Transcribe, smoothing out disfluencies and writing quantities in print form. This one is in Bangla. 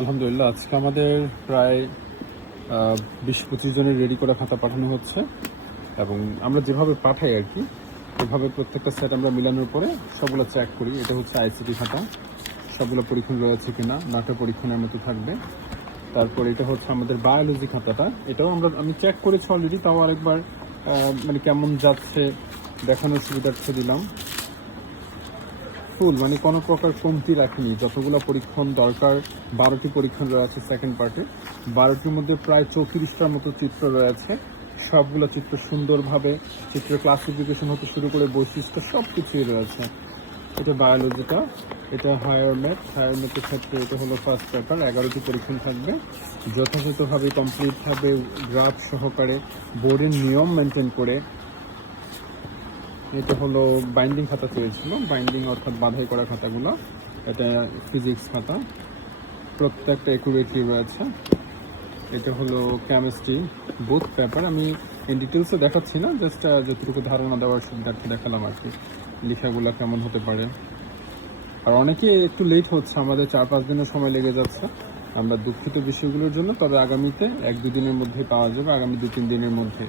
আলহামদুলিল্লাহ, আজকে আমাদের প্রায় 20-25 জনের রেডি করা খাতা পাঠানো হচ্ছে এবং আমরা যেভাবে পাঠাই আর কি এভাবে প্রত্যেকটা সেট আমরা মিলানোর পরে সবগুলো চেক করি। এটা হচ্ছে আইসিটি খাতা, সবগুলো পরীক্ষণ রয়েছে কিনা, নাটা পরীক্ষণের মতো থাকবে। তারপর এটা হচ্ছে আমাদের বায়োলজি খাতাটা, এটাও আমি চেক করেছি অলরেডি, তাও আরেকবার মানে কেমন যাচ্ছে দেখানোর সুবিধার্থে দিলাম। ফুল মানে কোনো প্রকার কমতি রাখিনি, যতগুলো পরীক্ষণ দরকার 12টি পরীক্ষণ রয়েছে সেকেন্ড পার্টে। 12টির মধ্যে প্রায় 34টার মতো চিত্র রয়েছে। সবগুলো চিত্র সুন্দরভাবে, চিত্রের ক্লাসিফিকেশন হতে শুরু করে বৈশিষ্ট্য সব কিছুই রয়েছে। এটা বায়োলজিটা, এটা হায়ার ম্যাথের ক্ষেত্রে এটা হলো ফার্স্ট পেপার। 11টি পরীক্ষণ থাকবে, যথাযথভাবে কমপ্লিটভাবে গ্রাফ সহকারে বোর্ডের নিয়ম মেনটেন করে। এটা হলো বাইন্ডিং খাতা চেয়েছিল, বাইন্ডিং অর্থাৎ বাধাই করা খাতাগুলো। এটা ফিজিক্স খাতা, প্রত্যেকটা একুরেটলি রয়েছে। এটা হলো কেমিস্ট্রি বুথ পেপার, আমি ইন ডিটেলসে দেখাচ্ছি না, জাস্ট যতটুকু ধারণা দেওয়ার সুবিধার্থে দেখালাম আর কি লেখাগুলো কেমন হতে পারে। আর অনেকে একটু লেট হচ্ছে, আমাদের 4-5 দিনের সময় লেগে যাচ্ছে। আমরা দুঃখিত বিষয়গুলোর জন্য, তবে আগামীতে 1-2 দিনের মধ্যে পাওয়া যাবে, আগামী 2-3 দিনের মধ্যে।